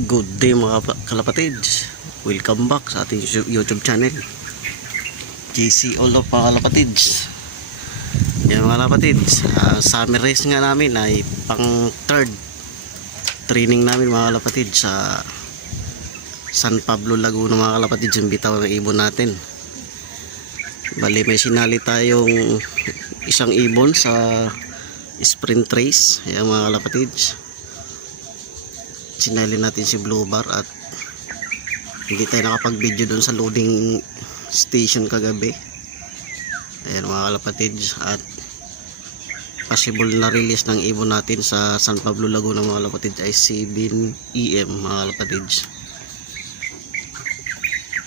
Good day mga kalapatids. Welcome back sa ating YouTube channel, JC Olof mga kalapatids. Yan mga kalapatids, summer race nga namin ay pang third training namin mga kalapatids sa San Pablo, Laguna mga kalapatids. Yung bitaw ng ibon natin, bali may sinali tayong isang ibon sa sprint race. Yan mga kalapatids, sinali natin si Blue Bar at hindi tayo nakapag video doon sa loading station kagabi. Ayan mga kalapatids, at possible na release ng ibon natin sa San Pablo, Laguna mga kalapatids ay 7 EM mga kalapatids.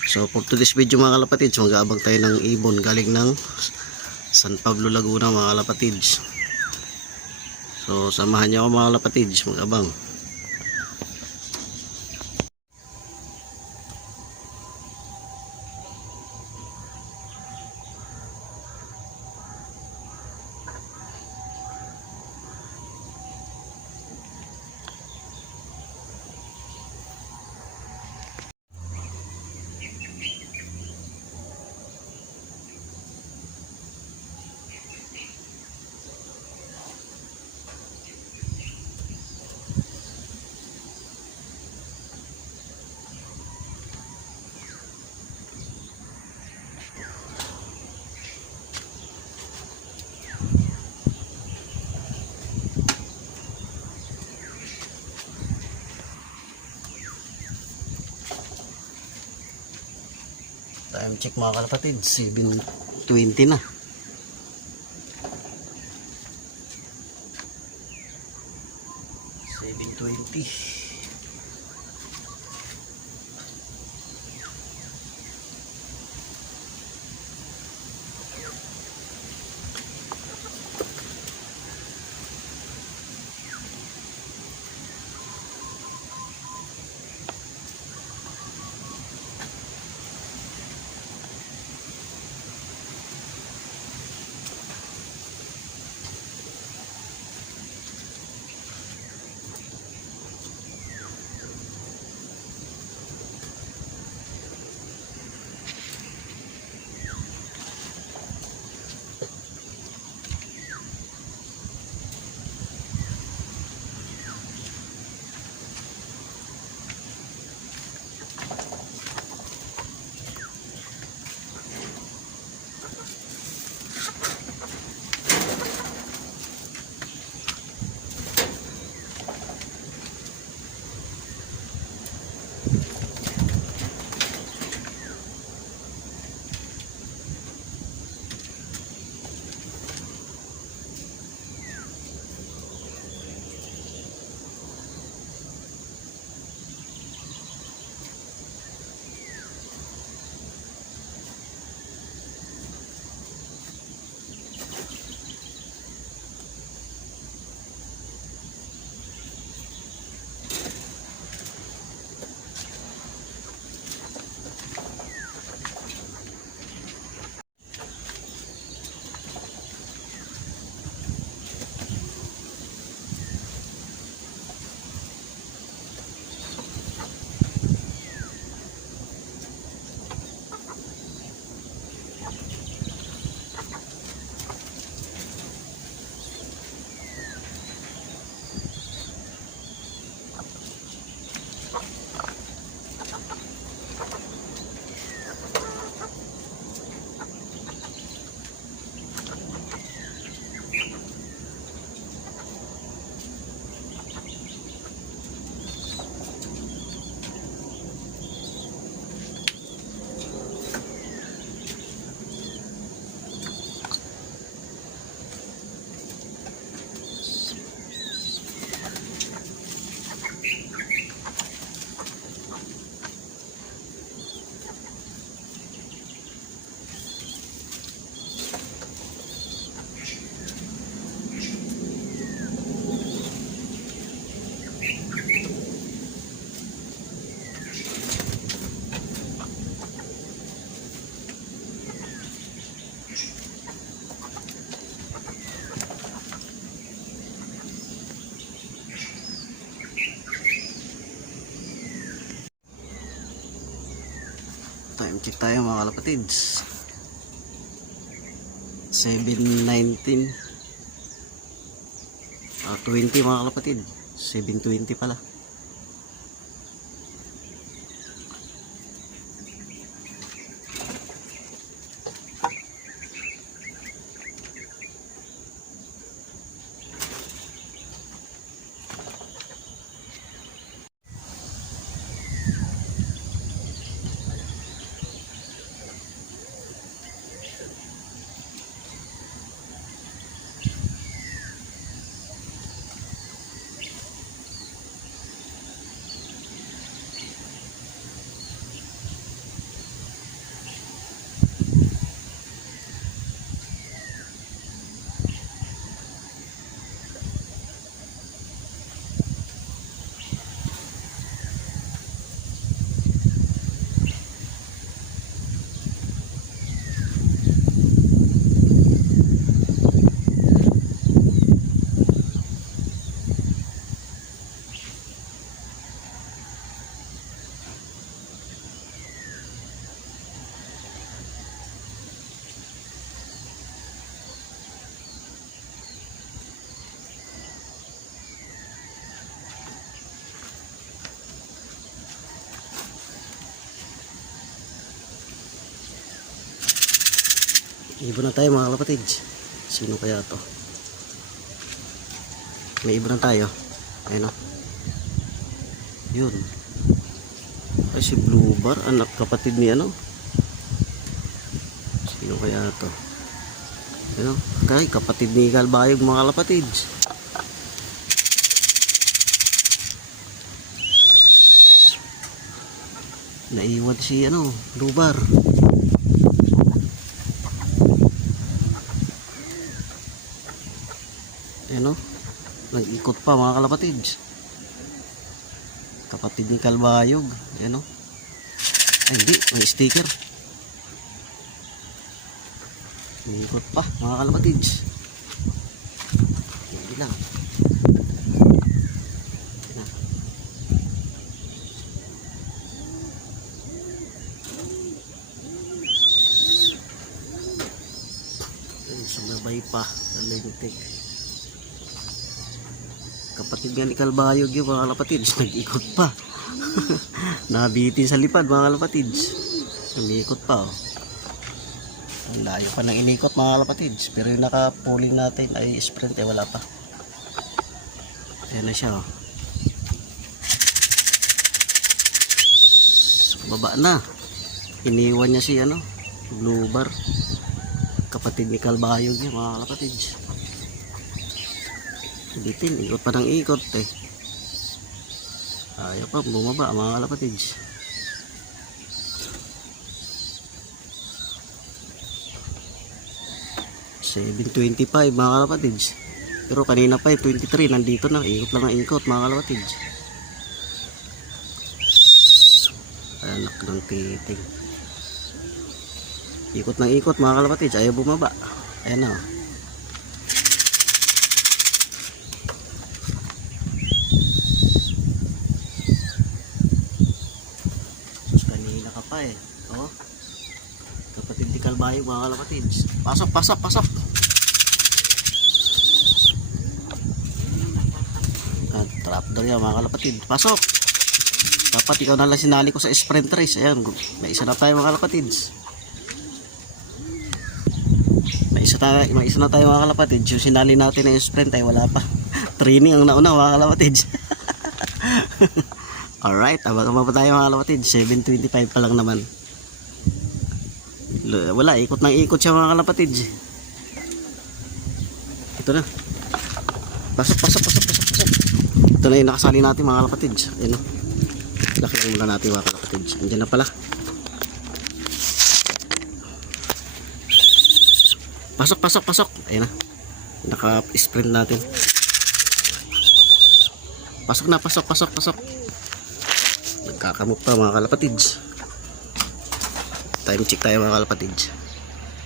So for today's video mga kalapatids, mag-aabang tayo ng ibon galing ng San Pablo, Laguna mga kalapatids. So samahan niyo ako mga kalapatids, mag-abang. Time check mga kalapatid, 7:20 na. 7:20. Time check tayo mga kalapatids. 7:19. 20 mga kalapatid. 7:20 pala. Ibon na tayo mga kalapatids. Sino kaya to? May ibon na tayo. Ayun o. Yun. Ay si Blue Bar. Anak kapatid ni ano. Sino kaya to? Ayun o. Kay kapatid ni Kalbayog mga kalapatids. Naiwan si ano. Blue Bar. Ano? Nag-ikot pa mga kalapatids. Kapatid ni Kalbayog. Ano? Ay hindi, may sticker. Nag-ikot pa mga kalapatids. Hindi lang. Sumabay pa. Nalintik. Kapatid nga ni Kalbayog yung mga kalapatids. Nag-ikot pa. Nabitin sa lipad mga kalapatids. Nag-ikot pa oh. Ang layo pa ng inikot mga kalapatids. Pero yung naka-pulling natin ay sprint eh wala pa. Ayan na siya oh. Baba na. Iniwan niya si ano, Blue Bar. Kapatid ni Kalbayog yung mga kalapatids. Bitin, ikot pa ng ikot eh. Ayaw pa bumaba mga kalapatids. $7.25 mga kalapatids. Pero kanina pa 23 nandito na. Ikot lang ang ikot mga kalapatids. Anak ng titing. Ikot ng ikot mga kalapatids. Ayaw bumaba. Ayan na. Eh. Oh. Kapatid ni Kalbayog mga kalapatids. Pasok, pasok, pasok. Trapdoor yan mga kalapatid. Pasok. Dapat ikaw na lang sinali ko sa sprint race. Ayan, may isa na tayo mga kalapatids. May isa na tayo mga kalapatids. Yung sinali natin na yung sprint ay wala pa. Training ang nauna mga kalapatids. Alright, abang pa tayo mga kalapatids. 7.25 pa lang naman. Wala, ikot ng ikot siya mga kalapatids. Ito na. Pasok, pasok, pasok, pasok, pasok. Ito na yung nakasali natin mga kalapatids. Ayan o. Laki lang muna natin mga kalapatids. Andiyan na pala. Pasok, pasok, pasok. Ayan na. Naka-sprint natin. Pasok na, pasok, pasok, pasok. Nagkakamot pa mga kalapatids. Time check tayo mga kalapatids.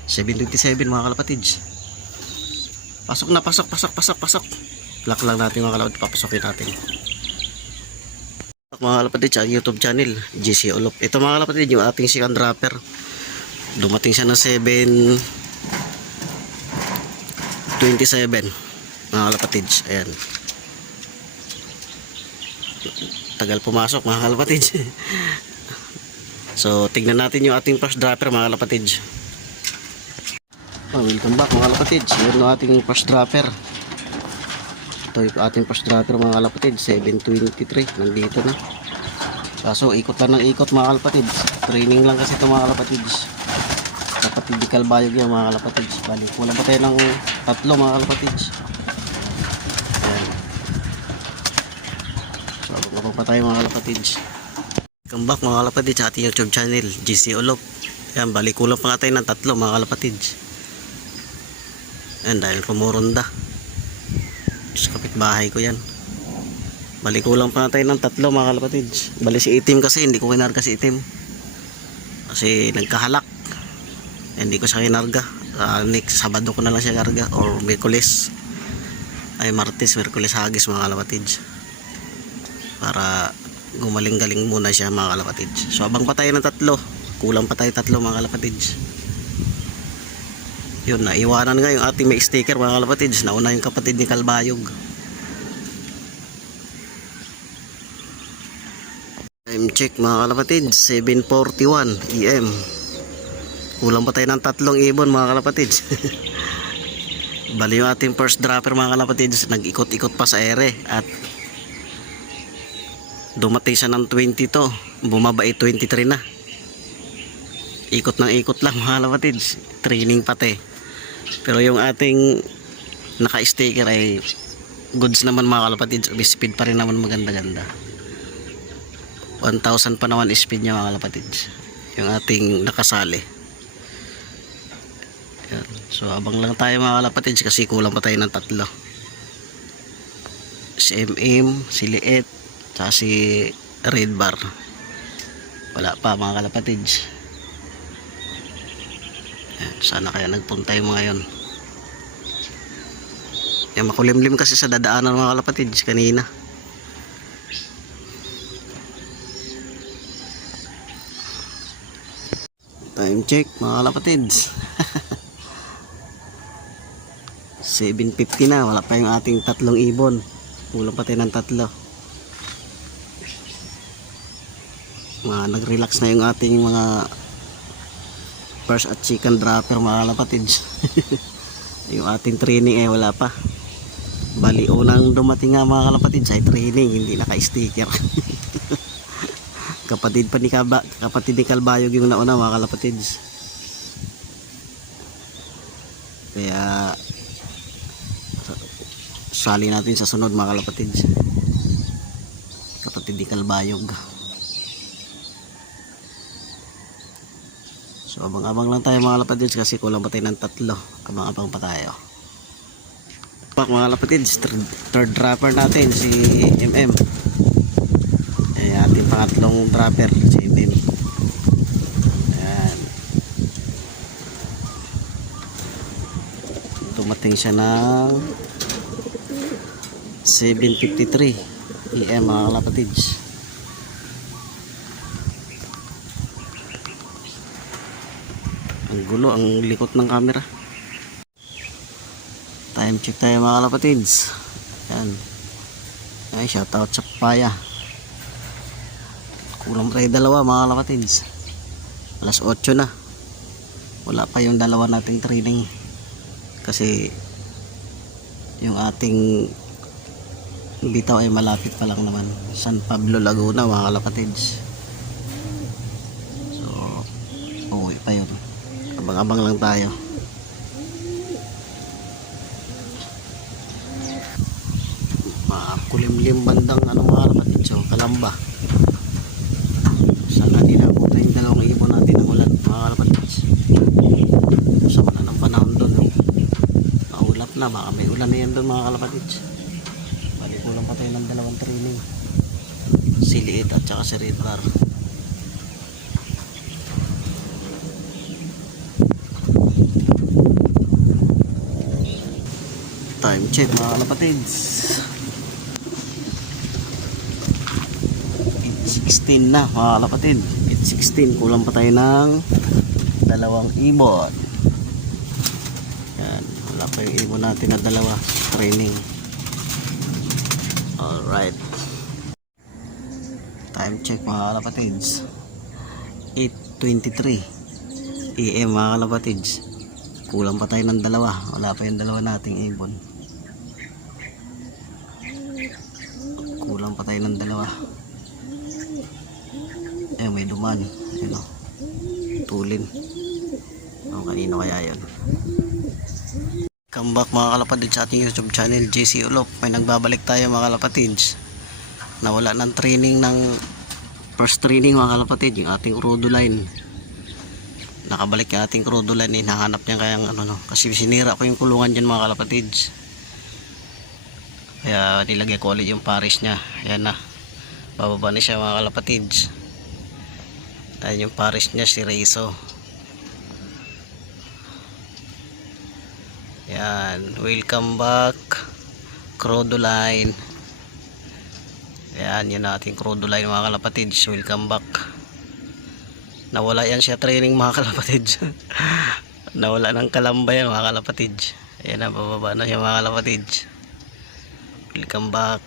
7:27 mga kalapatids. Pasok na, pasok, pasok, pasok, pasok. Lock lang natin mga kalapatids. Papasokin natin. Mga kalapatid sa YouTube channel GC Olop. Ito mga kalapatid yung ating second dropper. Dumating siya ng 7:27 mga kalapatid. Ayan. Tagal pumasok mga kalapatid. So tignan natin yung ating first dropper mga kalapatid. Welcome back mga kalapatid. Yan yung ating first dropper. Ito yung ating first dropper mga kalapatid. 7:23 nandito na. Kaso ikot lang ng ikot mga kalapatid. Training lang kasi ito mga kalapatid. Kapatid di kalbayog yan mga kalapatid. Balik wala pa tayo ng 3 mga kalapatid. Ayan. So abang pa tayo mga kalapatid. Welcome back mga kalapatid sa ating YouTube channel GC Olop. Ayan, balik kulang pa nga tayo ng 3 mga kalapatid. Ayan, dahil pumuronda sa kapitbahay ko yan. Balik kulang pa nga tayo ng 3 mga kalapatid. Bali si itim kasi hindi ko kinarga si itim kasi nagkahalak. Hindi ko siya kinarga. Next Sabado ko na lang siya karga or Miyerkules ay Martes, Miyerkules hagis mga kalapatid para gumaling-galing muna siya mga kalapatid. So abang pa tayo ng 3, kulang pa tayo 3 mga kalapatid. Yun, naiwanan nga yung ating may sticker mga kalapatid. Nauna yung kapatid ni Kalbayog. Time check mga kalapatid, 7:41 AM. Kulang pa tayo ng 3 ibon mga kalapatid. Bali yung ating first dropper mga kalapatid, nag-ikot-ikot pa sa ere at dumating siya ng 22, bumaba 23 na. Ikot ng ikot lang mga kalapatid, training pati. Pero yung ating naka-sticker ay goods naman mga kalapatid. Speed pa rin naman maganda-ganda. 1,000 pa naman speed niya mga kalapatid. Yung ating nakasali. Yan. So abang lang tayo mga kalapatid kasi kulang pa tayo ng 3. Si MM, si Liet, saka si Red Bar. Wala pa mga kalapatid. Yan. Sana kaya nagpunta yung mga yun. Yan, makulimlim kasi sa dadaanan mga kalapatid kanina. Time check mga kalapatid. 7:50 na, wala pa yung ating 3 ibon. Kulang pa tayo ng 3. Nag-relax na yung ating mga first at second dropper mga kalapatid. Yung ating training wala pa. Bali unang dumating nga mga kalapatid sa training, hindi naka-sticker. Kapatid ni Kalbayog yung nauna mga kalapatid. Kaya sali natin sa sunod mga kalapatid. Kapatid ni Kalbayog. So abang-abang lang tayo mga kalapatid kasi kulang pa tayo ng 3. Abang-abang pa tayo. Mga kalapatid, third dropper natin si MM. Ating pangatlong dropper si MM. Ayan. Dumating siya ng 7:53 PM mga kalapatid. Ang gulo, ang likot ng camera. Time check tayo mga kalapatids. Yan. Ay, shoutout sa Papaya. Kulang tayo 2 mga kalapatids. Alas 8 na. Wala pa yung 2 nating training. Kasi yung ating bitaw ay malapit pa lang naman. San Pablo, Laguna mga kalapatids. So, uwi pa yun. Abang-abang lang tayo. Kulimlim bandang mga kalapatid. So Kalamba. Sana di na ako yung 2 ibon natin ng ulan mga kalapatid. Sama na ng panahon doon. Maulap na, baka may ulan na yan doon mga kalapatid. Balik ulang pa tayo ng 2 training. Si Liit at saka si Red Bar. Time check mga kalapatids. 8:16 na mga kalapatid. 8:16, kulang pa tayo ng dalawang ibon. Yan, wala pa yung ibon natin na dalawa sa training. Alright, time check mga kalapatids, 8:23 AM mga kalapatids. Kulang pa tayo ng dalawa, wala pa yung dalawa nating ibon. Kulang pa tayo ng dalawa. Eh, may duman. Ayun o, tulin. Kanino kaya yun? Come back mga kalapatids sa ating YouTube channel, JC Ulop. May nagbabalik tayo mga kalapatids. Nawala ng training ng first training mga kalapatids, yung ating Rhodoline. Nakabalik yung ating Rhodoline, hinahanap niya kayang kasi sinira ko yung kulungan dyan mga kalapatids. Kaya nilagay ko ulit yung paris niya. Ayan na, bababa na siya mga kalapatids. Ayan yung paris niya, si Reiso. Yan, welcome back Rhodoline. Yan, yun ating Rhodoline mga kalapatids, welcome back. Nawala yan siya training mga kalapatids. Nawala ng kalamba yan mga kalapatids. Ayan na, bababa na siya mga kalapatids. Welcome back.